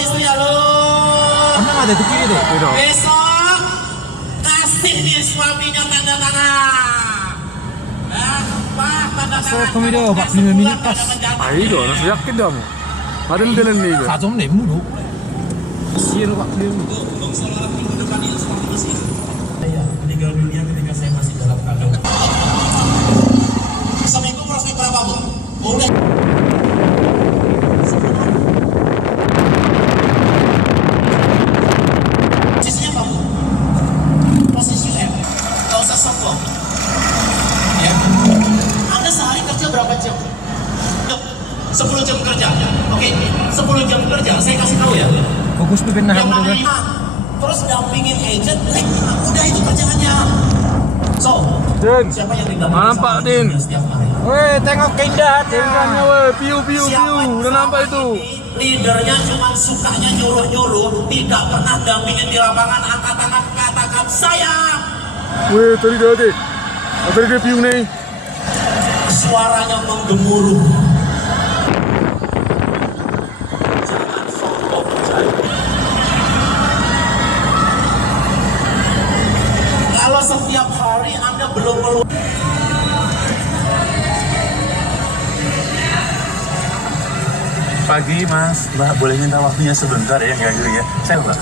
istri halo. Emang ada di kiri tuh? Besok kasih nih suaminya tanda tangan. Pak, tanda tangan. Kami dah bak 5 minit pas. Ayo, langsung yakin dah mu. Ada dalam ni ke? 4 jam ni mulu. Sial bak 5 minit. Saya meninggal dunia ketika saya masih dalam kandungan. Seminggu prospek berapa bu? Udah. Posisinya apa bu? Posisi lab. Gak usah sombong. Ya. Anda sehari kerja berapa jam? 10 jam kerja. Oke, 10 jam kerja. Saya kasih tahu ya. Fokus pipin nah Yang aku dah. mana? Terus dampingin agent, udah itu kerjaannya. So, Din, siapa yang didampingin nampak, sama Din. agentnya setiap hari? Weh, tengok keindahannya. Tengahnya weh, piu. Udah nampak itu. Leadernya cuma sukanya nyuruh-nyuruh, tidak pernah dampingin di lapangan. Angkat tangan, katakan saya. Weh, tadi dah deh. Tadi dia piu ni. Suaranya menggemuruh. Jangan sombong, Jai. Kalau setiap hari Anda belum meluangkan Pagi Mas, Mbak boleh minta waktunya sebentar ya ganggu ya. Saya Mbak.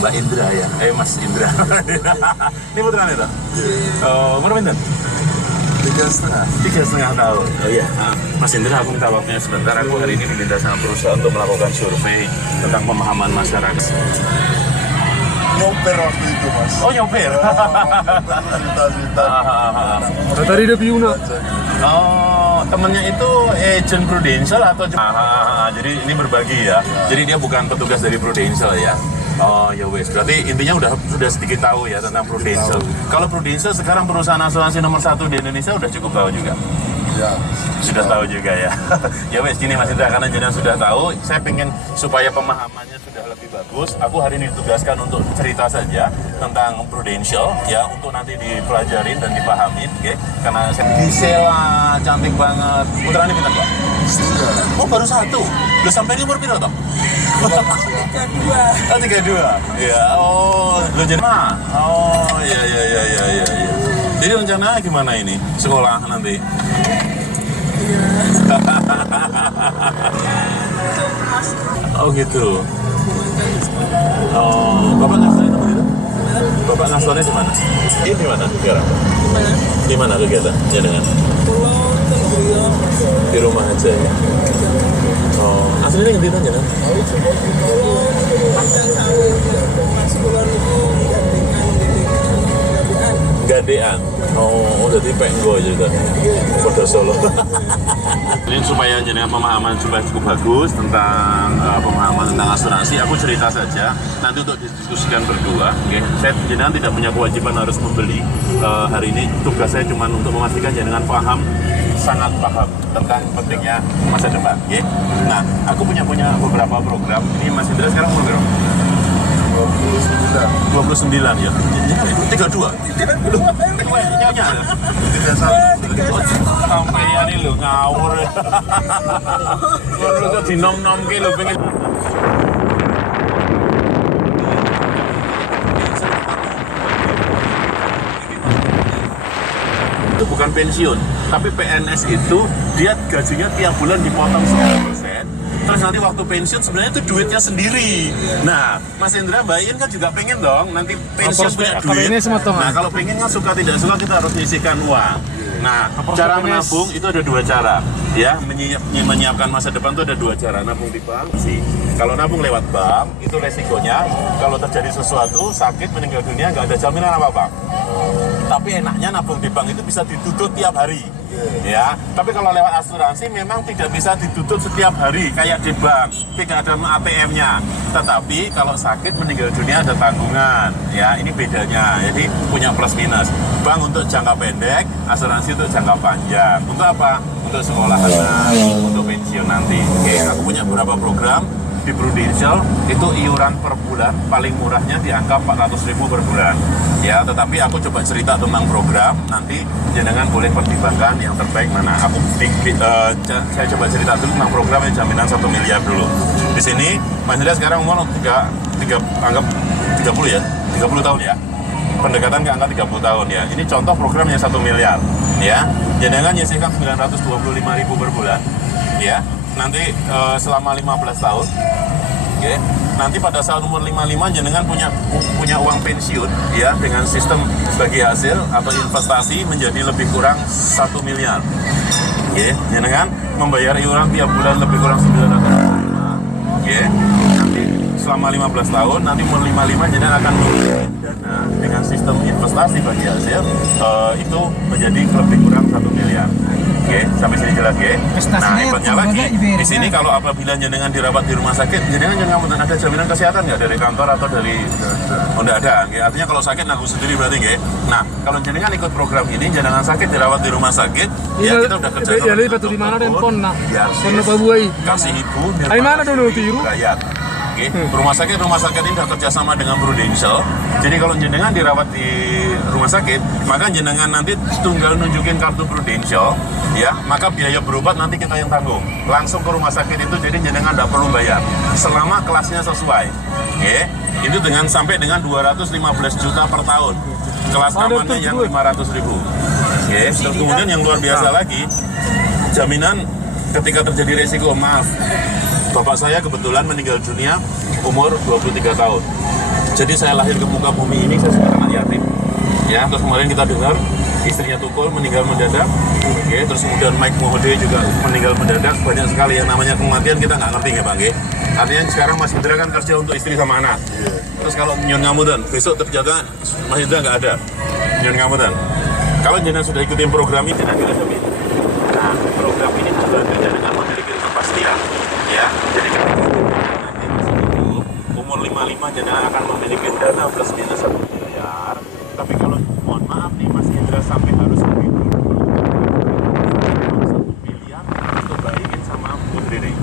Mbak Indra ya. Mas Indra. Ini putranya itu? Oh, berapa minta? 3,5 tahun. Oh iya. Mas Indra, aku minta waktunya sebentar. Aku hari ini diminta sama perusahaan untuk melakukan survei tentang pemahaman masyarakat. Nyoper waktu itu mas. Oh nyoper. Cerita-cerita. Tadi dia piu nak. Oh, temennya itu agent Prudential atau jadi ini berbagi ya. Jadi dia bukan petugas dari Prudential ya. Oh ya wes, berarti intinya sudah sedikit tahu ya tentang Prudential. Kalau Prudential sekarang perusahaan asuransi nomor 1 di Indonesia udah cukup tahu juga. Ya. Sudah tahu juga ya. Ya wes, gini Mas Indra, karena jenengan sudah tahu, saya pengen supaya pemahamannya sudah lebih bagus. Aku hari ini ditugaskan untuk cerita saja tentang Prudential ya, untuk nanti dipelajarin dan dipahamin, oke? Karena saya Gisela cantik banget. Putranya pintar Pak? Oh baru 1. Udah sampai ini umur berapa toh? 32. Oh 32. Iya. Oh, lo jadi mah. Oh iya. Jadi rencana gimana ini sekolah nanti? Oh gitu. Oh, Bapak ngasuhnya di mana? Bapak ngasuhnya di mana? Ini di mana sekarang? Di mana kegiatan? Ya dengan? Di rumah aja ya. Oh, aslinya yang ditanya kan? Gadean. Oh, jadi penggo juga. Foto Solo. Ini supaya jenengan pemahaman supaya cukup bagus tentang pemahaman tentang asuransi, aku cerita saja. Nanti untuk didiskusikan berdua. Okay. Saya jenengan tidak punya kewajiban harus membeli. Hari ini tugas saya cuma untuk memastikan jenengan paham, sangat paham tentang pentingnya masa depan. Okay. Nah, aku punya beberapa program. Ini Mas Indra sekarang umur berapa? 29 ya. 32. Nyonya. Sampai ini lho ngawur. Ngono kok dinom-nom ki lho pengen. Itu bukan pensiun, tapi PNS itu dia gajinya tiap bulan dipotong 10%. Terus nanti waktu pensiun sebenarnya itu duitnya sendiri. Nah, Mas Indra, Mbak Iin kan juga pengen dong nanti pensiun punya duit. Nah, kalau pengen kan suka tidak suka kita harus menyisihkan uang. Nah, cara menabung itu ada 2 cara. Ya, menyiapkan masa depan itu ada 2 cara. Nabung di bank sih. Kalau nabung lewat bank, itu resikonya kalau terjadi sesuatu, sakit, meninggal dunia, nggak ada jaminan apa-apa. Tapi enaknya nabung di bank itu bisa ditutup tiap hari. Ya, tapi kalau lewat asuransi memang tidak bisa ditutup setiap hari kayak di bank, tidak ada ATM-nya. Tetapi kalau sakit meninggal dunia ada tanggungan. Ya, ini bedanya. Jadi punya plus minus. Bank untuk jangka pendek, asuransi untuk jangka panjang. Untuk apa? Untuk sekolah anak, untuk pensiun nanti. Oke, aku punya beberapa program di Prudential itu iuran per bulan paling murahnya di angka 400.000 per bulan. Ya, tetapi aku coba cerita tentang program, nanti jenengan boleh pertimbangkan yang terbaik mana. Saya coba cerita dulu tentang program yang jaminan 1 miliar dulu. Di sini Mas Indra sekarang umur anggap 30 ya, 30 tahun ya. Pendekatan ke angka 30 tahun ya. Ini contoh program yang 1 miliar ya. Jenengan nyisihkan 925.000 per bulan ya. Nanti selama 15 tahun. Oke. Nanti pada saat umur 55 jenengan punya uang pensiun ya dengan sistem bagi hasil atau investasi menjadi lebih kurang 1 miliar. Oke, jenengan membayar iuran tiap bulan lebih kurang 900. Oke. Nanti selama 15 tahun, nanti umur 55 jenengan akan memiliki dana dengan sistem investasi bagi hasil itu menjadi lebih kurang 1 miliar. Oke, sampai sini jelas ya. Nah, hebatnya lagi di sini kalau apabila jenengan dirawat di rumah sakit, jenengan jangan ada jaminan kesehatan nggak dari kantor atau dari tidak ada. Artinya kalau sakit nanggung sendiri berarti nggak. Nah, kalau jenengan ikut program ini, jenengan sakit dirawat di rumah sakit, ya kita udah kerja sama dengan dokter, kasih ibu, mana dulu tiru? Rakyat. Oke, rumah sakit ini sudah kerjasama dengan Prudential. Jadi kalau jenengan dirawat di rumah sakit, maka jenengan nanti tunggal nunjukin kartu Prudential, ya, maka biaya berobat nanti kita yang tanggung. Langsung ke rumah sakit itu, jadi jenengan tidak perlu bayar selama kelasnya sesuai. Oke, itu sampai dengan 215 juta per tahun. Kelas kamarnya yang 500.000. Oke, terus kemudian yang luar biasa lagi, jaminan ketika terjadi resiko, maaf, bapak saya kebetulan meninggal dunia umur 23 tahun. Jadi saya lahir ke muka bumi ini, saya sudah anak yatim. Ya, terus kemarin kita dengar istrinya Tukul meninggal mendadak. Oke, terus kemudian Mike Mohede juga meninggal mendadak. Banyak sekali yang namanya kematian kita nggak ngerti ya Bang. Artinya sekarang Mas Indra kan kerja untuk istri sama anak. Terus kalau nyon ngamudan, besok terjaga Mas Indra nggak ada. Nyon ngamudan. Kalau jenengan sudah ikutin program ini, jenengan tidak sampai. Nah, program ini juga jenengan memiliki kepastian. Ya, jadi umur 55 jenengan akan memiliki dana plus minus 1 miliar. Tapi kalau mohon maaf nih Mas Indra sampai harus begitu 1 miliar untuk bayiin sama putri.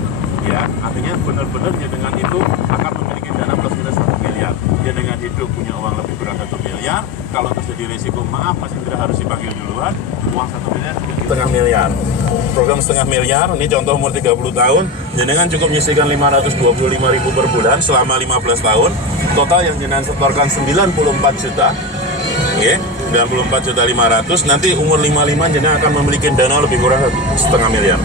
Ya, artinya benar-benar jenengan itu akan memiliki dana plus minus 1 miliar. Jenengan hidup punya uang lebih kurang 1 miliar. Kalau terjadi risiko, maaf Mas Indra harus dipanggil duluan. Uang 1 miliar setengah miliar. Program setengah miliar, ini contoh umur 30 tahun, jenengan cukup menyisihkan 525.000 per bulan selama 15 tahun. Total yang jenengan setorkan 94 juta. Oke, 94.500.000. Nanti umur 55 jenengan akan memiliki dana lebih kurang setengah miliar.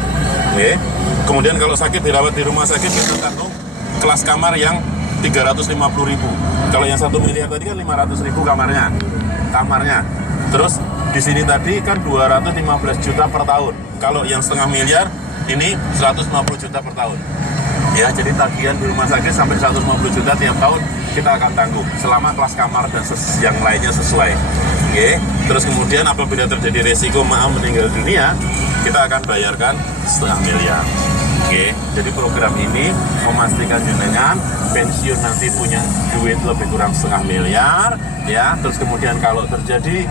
Oke. Kemudian kalau sakit dirawat di rumah sakit kita tanggung kelas kamar yang 350.000. Kalau yang 1 miliar tadi kan 500.000 kamarnya. Terus di sini tadi kan 215 juta per tahun. Kalau yang setengah miliar ini 150 juta per tahun. Ya, jadi tagihan di rumah sakit sampai 150 juta tiap tahun kita akan tanggung selama kelas kamar dan yang lainnya sesuai. Oke. Terus kemudian apabila terjadi resiko maaf meninggal dunia, kita akan bayarkan setengah miliar. Oke. Jadi program ini memastikan jenengan pensiun nanti punya duit lebih kurang setengah miliar, ya. Terus kemudian kalau terjadi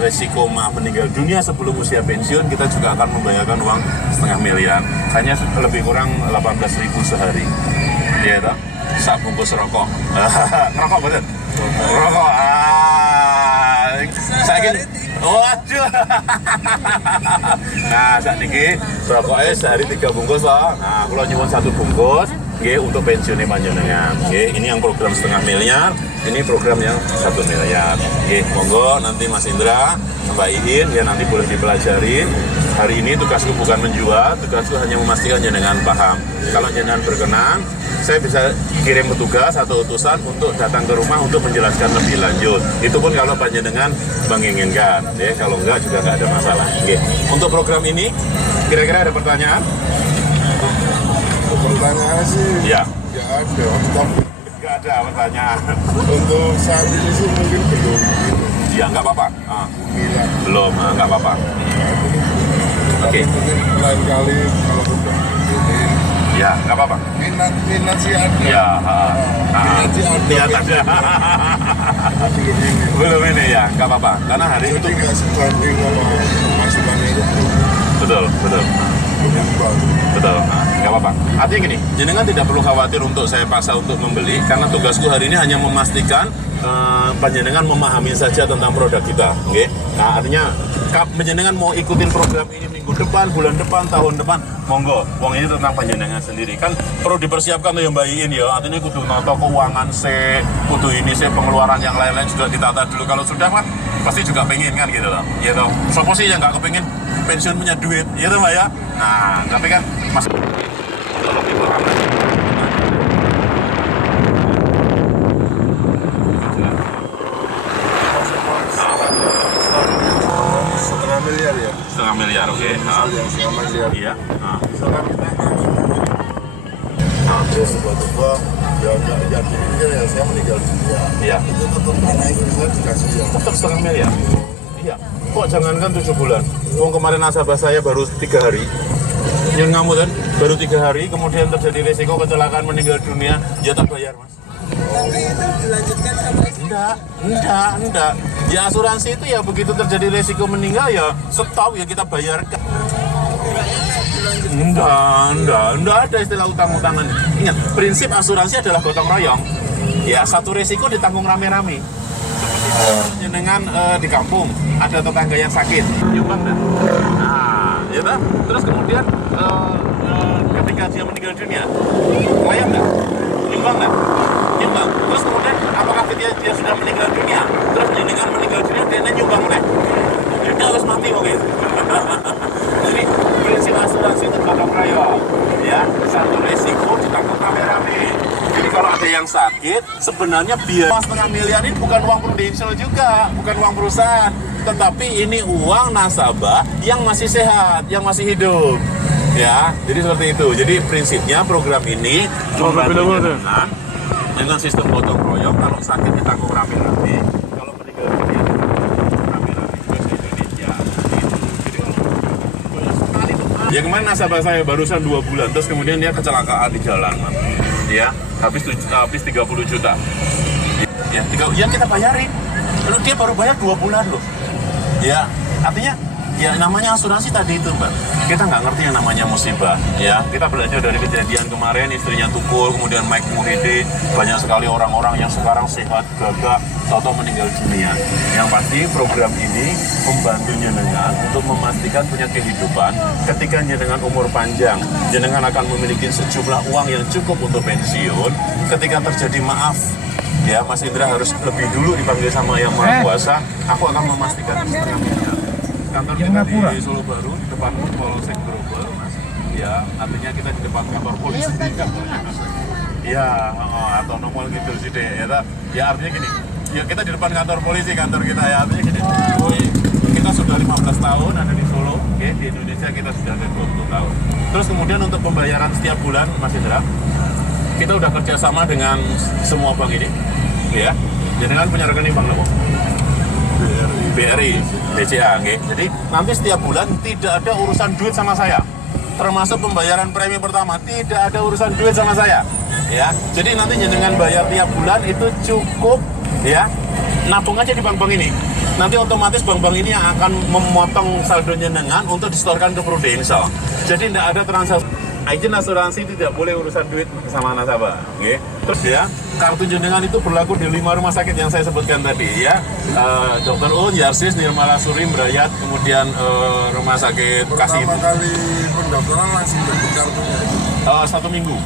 resiko meninggal dunia sebelum usia pensiun, kita juga akan membayarkan uang setengah miliar. Hanya lebih kurang 18.000 sehari. Iya toh? Sak bungkus rokok. Ngerokok betul? Rokok. Waduh. Nah, saat ini rokoknya sehari 3 bungkus loh. Nah, kalau nyuwun 1 bungkus, untuk pensiunnya panjenengan. Ini yang program setengah miliar, ini program yang 1 miliar. Monggo nanti Mas Indra, Mbak Iin, ya nanti boleh dipelajarin. Hari ini tugasku bukan menjual, tugasku hanya memastikan jenengan paham. Kalau jenengan berkenan, saya bisa kirim petugas atau utusan untuk datang ke rumah untuk menjelaskan lebih lanjut. Itu pun kalau panjenengan menginginkan, ya. Kalau enggak juga enggak ada masalah. Untuk program ini, kira-kira ada pertanyaan? Pertanyaan sih Ya. nggak ada, tapi Nggak ada pertanyaan. untuk saat ini sih mungkin belum. Ya, nggak apa-apa. Gila. Belum, nggak apa-apa. Oke. Mungkin lain kali kalau udah ini Ya, nggak apa-apa. minat sih ada. Ya, Minat sih ada. lihat aja. Belum ini. Belum ini ya, nggak apa-apa. Karena hari itu Jadi nggak sebanding sama pemasukannya itu betul. belum baru. Betul, nggak apa-apa. Artinya gini, jenengan tidak perlu khawatir untuk saya paksa untuk membeli, karena tugasku hari ini hanya memastikan panjenengan memahami saja tentang produk kita. Nah, artinya panjenengan mau ikutin program ini minggu depan, bulan depan, tahun depan, monggo. Wong ini tentang panjenengan sendiri kan perlu dipersiapkan tuh yang bayiin ya. Artinya kudu nata keuangan kudu ini pengeluaran yang lain-lain juga ditata dulu. Kalau sudah kan pasti juga pengen kan gitu loh. Gitu. Sopo sih yang nggak kepengin pensiun punya duit, gitu Mbak ya. Nah, tapi kan masih lebih kurang. 1,5 miliar ya. 1,5 miliar, oke. Yang 1,5 miliar. Iya. Misalkan kita terus tiba-tiba ya nggak jadi mikir ya saya meninggal dunia. Iya. Itu tetap anak istri saya dikasih ya. Tetap 1,5 miliar. Iya. Kok jangankan 7 bulan. Wong kemarin nasabah saya baru 3 hari. Nyun ngamu kan, baru 3 hari kemudian terjadi resiko kecelakaan meninggal dunia, ya tak bayar mas. Enggak. Ya asuransi itu ya begitu terjadi resiko meninggal ya stop ya kita bayarkan. Enggak ada istilah utang-utangan. Ingat, prinsip asuransi adalah gotong royong. Ya satu resiko ditanggung rame-rame. Jenengan di kampung ada tetangga yang sakit, nyumbang dah. Nah, ya kan? Terus kemudian ketika dia meninggal dunia, bayar nggak? Nyumbang nggak? Nyumbang. Terus kemudian apakah ketika dia sudah meninggal dunia, terus jenengan meninggal dunia dia nyumbang nggak? Dia harus mati oke. Jadi prinsip asuransi itu gotong royong. Ya, satu resiko ditanggung rame-rame. Jadi kalau ada yang sakit, sebenarnya biaya 1,5 miliar ini bukan uang Prudential juga, bukan uang perusahaan, tetapi ini uang nasabah yang masih sehat, yang masih hidup. Ya, jadi seperti itu. Jadi prinsipnya program ini membantu dengan sistem gotong royong. Kalau sakit ditanggung rame-rame, kalau meninggal dunia rame-rame juga di Indonesia. Jadi kalau sekali tuh. Ya kemarin nasabah saya barusan 2 bulan, terus kemudian dia kecelakaan di jalan, Mas. Ya, habis 30 juta. Ya kita bayarin. Lalu dia baru bayar 2 bulan loh. Ya, artinya ya namanya asuransi tadi itu Mbak. Kita nggak ngerti yang namanya musibah. Ya, kita belajar dari kejadian kemarin istrinya tukul, kemudian Mike Mohede, banyak sekali orang-orang yang sekarang sehat, gagah, atau meninggal dunia. Yang pasti program ini membantu jenengan untuk memastikan punya kehidupan ketika jenengan umur panjang. Jenengan akan memiliki sejumlah uang yang cukup untuk pensiun. Ketika terjadi maaf, ya Mas Indra harus lebih dulu dipanggil sama Yang Maha Kuasa. Aku akan memastikan 1,5 miliar. Kantor kita di Solo Baru, depan Polsek Grogol, Mas. Ya, artinya kita di depan kantor polisi. Ya, atau nomor gitu sih deh. Ya artinya gini. Ya kita di depan kantor polisi, kantor kita ya. Artinya gini. Kita sudah 15 tahun ada di Solo, oke. Di Indonesia kita sudah ada 20 tahun. Terus kemudian untuk pembayaran setiap bulan, Mas Indra, kita udah kerjasama dengan semua bank ini, ya. Jadi kan punya rekening bank nopo? BRI, BCA, okay. Jadi nanti setiap bulan tidak ada urusan duit sama saya, termasuk pembayaran premi pertama tidak ada urusan duit sama saya, ya. Jadi nanti dengan bayar tiap bulan itu cukup, ya. Nabung aja di bank-bank ini. Nanti otomatis bank-bank ini yang akan memotong saldo jenengan untuk disetorkan ke Prudential. Jadi tidak ada transaksi. Izin asuransi tidak boleh urusan duit sama nasabah, okay. Terus ya kartu jenengan itu berlaku di 5 rumah sakit yang saya sebutkan tadi, ya. Dr. Un, Yarsis, Nirmala Suri, Brayat, kemudian rumah sakit Kasih Ibu. Pertama kali pendaftaran langsung dapat kartunya. 1 minggu,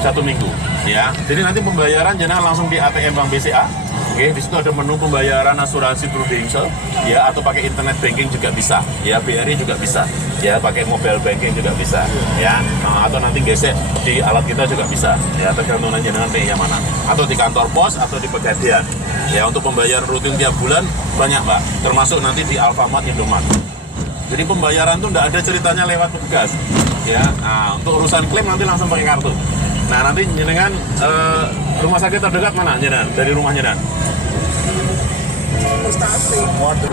1 minggu, ya. Jadi nanti pembayaran jenengan langsung di ATM Bank BCA. Oke, di situ ada menu pembayaran asuransi Prudential, ya, atau pakai internet banking juga bisa, ya, BRI juga bisa, ya, pakai mobile banking juga bisa, ya, atau nanti gesek di alat kita juga bisa, ya, tergantung aja dengan yang mana, atau di kantor pos atau di Pegadaian, ya, untuk pembayaran rutin tiap bulan banyak Mbak, termasuk nanti di Alfamart, Indomaret. Jadi pembayaran tuh nggak ada ceritanya lewat petugas, ya. Nah, untuk urusan klaim nanti langsung pakai kartu. Nah, nanti jenengan rumah sakit terdekat mana jenengan dari rumah jenengan? Waduh.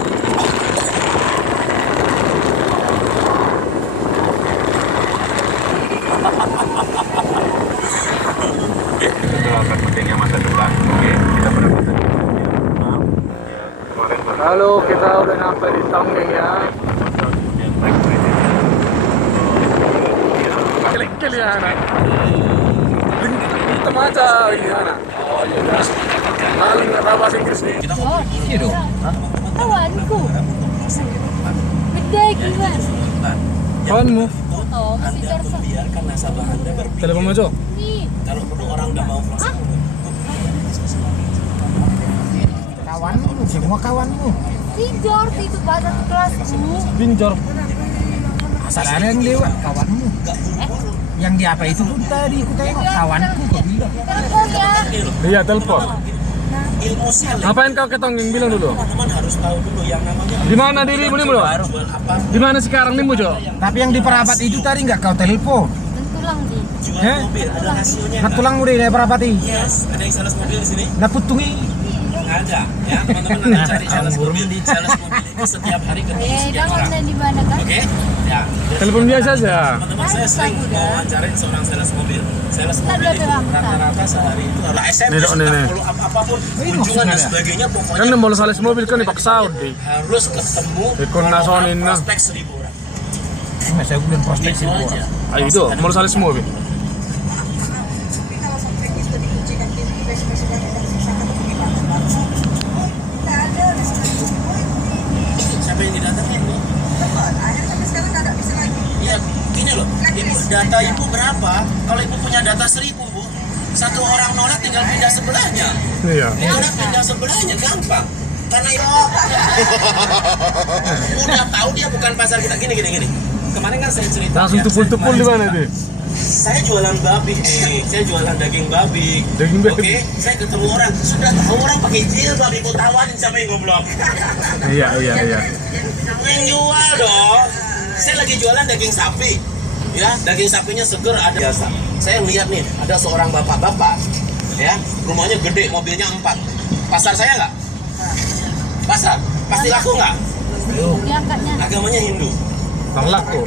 Oke, itu doakan pentingnya masa depan. Oke, kita mendapatkan. Halo, kita udah sampai di Tongeng ya. Kelingkel ya anak. Hitam aja ini anak. Oh iya. Paling nggak tahu bahasa Inggris nih. Oh, Iya dong. kawanku. Gede gila. Kawanmu? Oh, masih Anda Jarsa. membiarkan nasabah Anda berpikir Telepon Mojo. Nih, kalau perlu orang udah mau proses. Kawanmu, semua kawanmu. si George itu Pak, satu kelasku. Pinjor. Asal ada yang lewat kawanmu. Yang di apa itu pun tadi aku tengok kawanku kau bilang. Telepon ya. Iya, telepon. Ilmu selling Ngapain kau ketong yang bilang dulu? teman-teman harus tahu dulu yang namanya Di mana dirimu nih, Bro? jual apa, Di mana sekarang nih, Jo? Tapi yang di perapat itu tadi nggak kau telepon. Tentulang di. jual Eh? mobil, ada hasilnya. Nak tulang udah dari perapat ini. Yes, ada yang sales mobil di sini? Nak putungi. Nggak ada. Ya, teman-teman nanti cari sales mobil. Sales mobil itu setiap hari ketemu sekian Jangan orang. online di mana kan? Oke? Ya. Telepon biasa aja. Teman-teman saya sering wawancarin seorang sales mobil. Sales mobil itu rata-rata sehari itu harus SMS, Dedok nenek. follow up apapun, kunjungan dan sebagainya. Kan Pokoknya mau sales mobil kan dipaksa deh. harus ketemu Ikon nasonin nah. prospek 1.000 orang. Mas saya bilang prospek Itu seribu aja. orang. Ayo itu, mau sales mobil. Siapa yang didatangin Bu? Ya, gini loh, ibu data ibu berapa? Kalau ibu punya data 1.000 Bu, satu orang nolak tinggal pindah sebelahnya. Iya. Orang pindah sebelahnya gampang. Karena itu udah tahu dia bukan pasar kita. Gini. Kemarin kan saya cerita. Langsung ya, tupul-tupul di mana itu? Saya jualan babi, saya jualan daging babi. Daging babi. Oke, saya ketemu orang, sudah tahu orang pakai jilbab, ibu tawarin siapa yang goblok. Iya. Yang jual dong. Saya lagi jualan daging sapi. Ya, daging sapinya seger ada biasa. Saya lihat nih, ada seorang bapak-bapak, ya, rumahnya gede, mobilnya 4. Pasar saya nggak? Pasar, pasti laku nggak? Diangkatnya. Agamanya Hindu. Bang laku.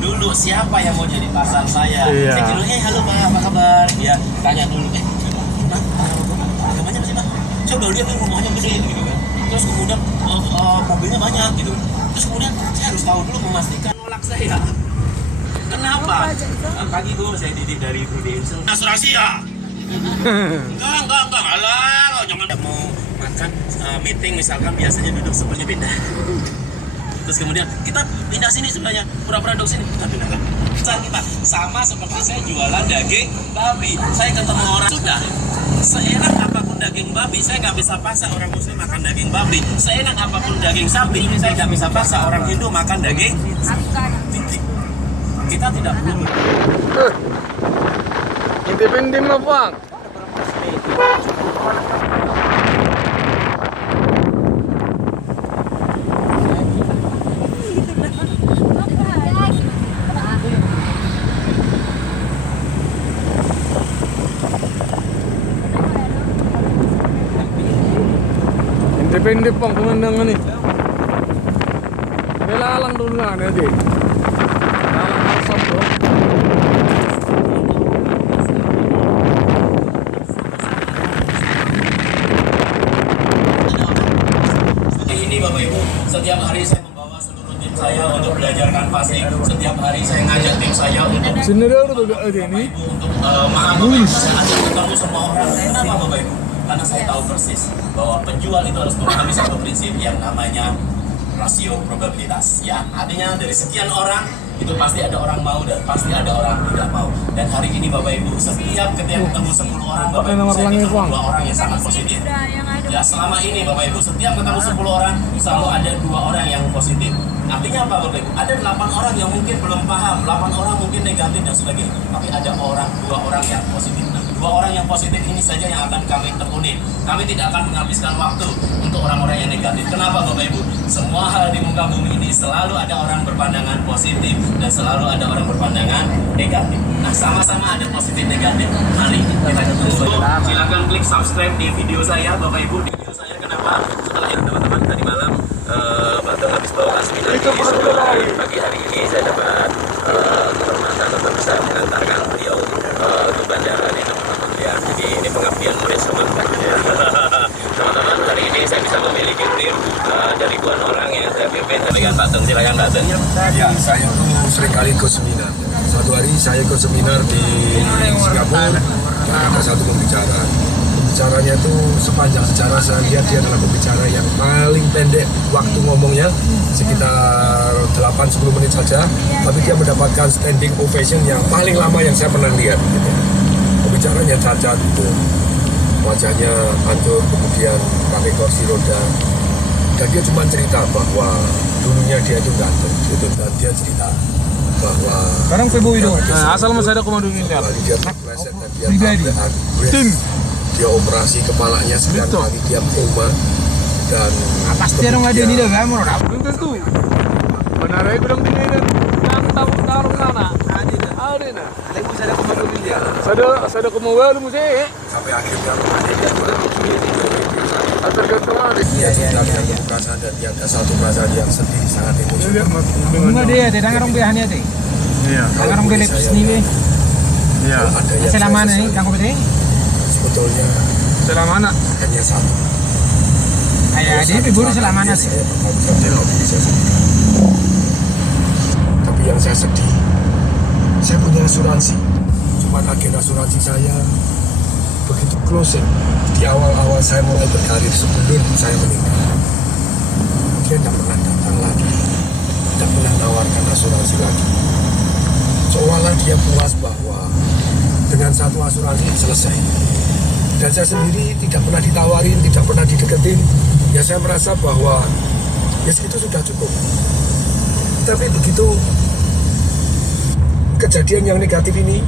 Dulu siapa yang mau jadi pasar saya? Iya. Saya dulu, halo Pak, apa kabar? Ya, tanya dulu, Pak, agamanya apa sih Pak? Coba lihat kan rumahnya gede gitu kan. Terus kemudian mobilnya banyak gitu. Terus kemudian saya harus tahu dulu memastikan nolak saya. Kenapa? Pagi Bu, saya didik dari Prudential. Asuransi ya? Enggak. Alah, jangan mau makan meeting misalkan biasanya duduk sebelahnya pindah. Terus kemudian kita pindah sini sebenarnya, pura-pura duduk sini, kita pindah lah. Kita sama seperti saya jualan daging babi. Saya ketemu orang sudah seenak apapun daging babi, saya nggak bisa paksa orang Muslim makan daging babi. Seenak apapun daging sapi, saya nggak bisa paksa orang Hindu makan daging titik. Kita tidak perlu Independen lah, Bang. Independen Bang pemandangan nih. Belalang dulu nggak ada deh. Belalang asap bro. ini Bapak Ibu, setiap hari saya membawa seluruh tim saya untuk belajar kanvasing. Setiap hari saya ngajak tim saya untuk Sini dulu tuh gak ada ini. untuk maaf Bapak Ibu, saya ajak ketemu semua orang. Kenapa Bapak Ibu? Karena saya tahu persis bahwa penjual itu harus memahami satu prinsip yang namanya rasio probabilitas. Ya, artinya dari sekian orang itu pasti ada orang mau dan pasti ada orang tidak mau. Dan hari ini Bapak Ibu, setiap ketika ketemu 10 orang Bapak Ibu, saya ketemu 2 orang yang sangat positif. Ya, selama ini Bapak Ibu, setiap ketemu 10 orang selalu ada 2 orang yang positif. Artinya apa Bapak Ibu? Ada 8 orang yang mungkin belum paham, 8 orang mungkin negatif dan sebagainya. Tapi ada 2 orang yang positif. Nah, 2 orang yang positif ini saja yang akan kami tekuni. Kami tidak akan menghabiskan waktu untuk orang-orang yang negatif. Kenapa Bapak Ibu? Semua hal di muka bumi ini selalu ada orang berpandangan positif dan selalu ada orang berpandangan negatif. Nah, sama-sama ada positif negatif. Mari kita ketemu. Silakan klik subscribe di video saya Bapak Ibu. Di video saya kenapa? Setelah yang teman-teman tadi malam Bapak habis bawa seminar ini, pagi hari ini saya dapat kehormatan untuk bisa mengantarkan beliau ke bandara nih teman-teman ya. Jadi ini pengabdian murid semangat ya. Teman-teman, hari ini saya bisa memiliki tim dari ribuan orang yang saya pimpin. Dengan Pak Teng, silakan Pak Teng. Ya, saya sering kali ikut seminar. Suatu hari saya ikut seminar di Singapura dan ada satu pembicara. pembicaranya itu sepanjang sejarah saya lihat dia adalah pembicara yang paling pendek waktu ngomongnya, sekitar 8-10 menit saja, tapi dia mendapatkan standing ovation yang paling lama yang saya pernah lihat gitu. Pembicaranya cacat gitu, wajahnya hancur, kemudian pakai kursi roda, dan dia cuma cerita bahwa dulunya dia itu ganteng gitu, dan dia cerita bahwa Sekarang Febo itu. asal masih ada komando ini kan. kali dia terpleset dan dia Pribadi. tabrak brace. Tim. Dia operasi kepalanya 9 Betul. kali, dia koma, dan Pasti orang ada ni dah kan, orang Belum tentu. Benar ya bilang gini dan yang tahu mana? Ada nah. Saya ada kemauan lu mesti. sampai akhirnya dia Tergantung ada. dia cerita dengan perasaan, dan dia ada satu perasaan yang sedih, sangat emosional. bunga dia, dia dengar orang bihan dia. Iya. Dengar orang belep sini weh. Iya. Kalau ada yang Selama saya ni, sesali, kang bete. sebetulnya Selama mana? hanya satu. Ayah dia Febo selama mana sih? Saya bertanggung jawab dengan diri saya sendiri. Tapi yang saya sedih, saya punya asuransi. Cuma agen asuransi saya begitu closing di awal-awal saya mulai berkarir sebelum saya meninggal. Dia tidak pernah datang lagi, tidak pernah nawarkan asuransi lagi. Seolah dia puas bahwa dengan satu asuransi selesai. Dan saya sendiri tidak pernah ditawarin, tidak pernah dideketin. Ya saya merasa bahwa ya segitu sudah cukup. Tapi begitu kejadian yang negatif ini